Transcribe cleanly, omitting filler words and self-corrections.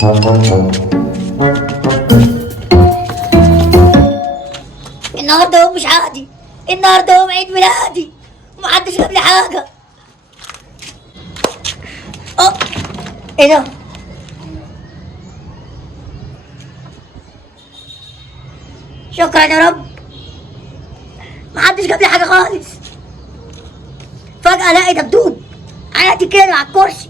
النهارده يوم مش عادي، النهارده يوم عيد ميلادي ومحدش جاب لي حاجة. اه ايه ده؟ شكرا يا رب، محدش جاب لي حاجة خالص. فجأة الاقي دبدوب عادي كده على الكرسي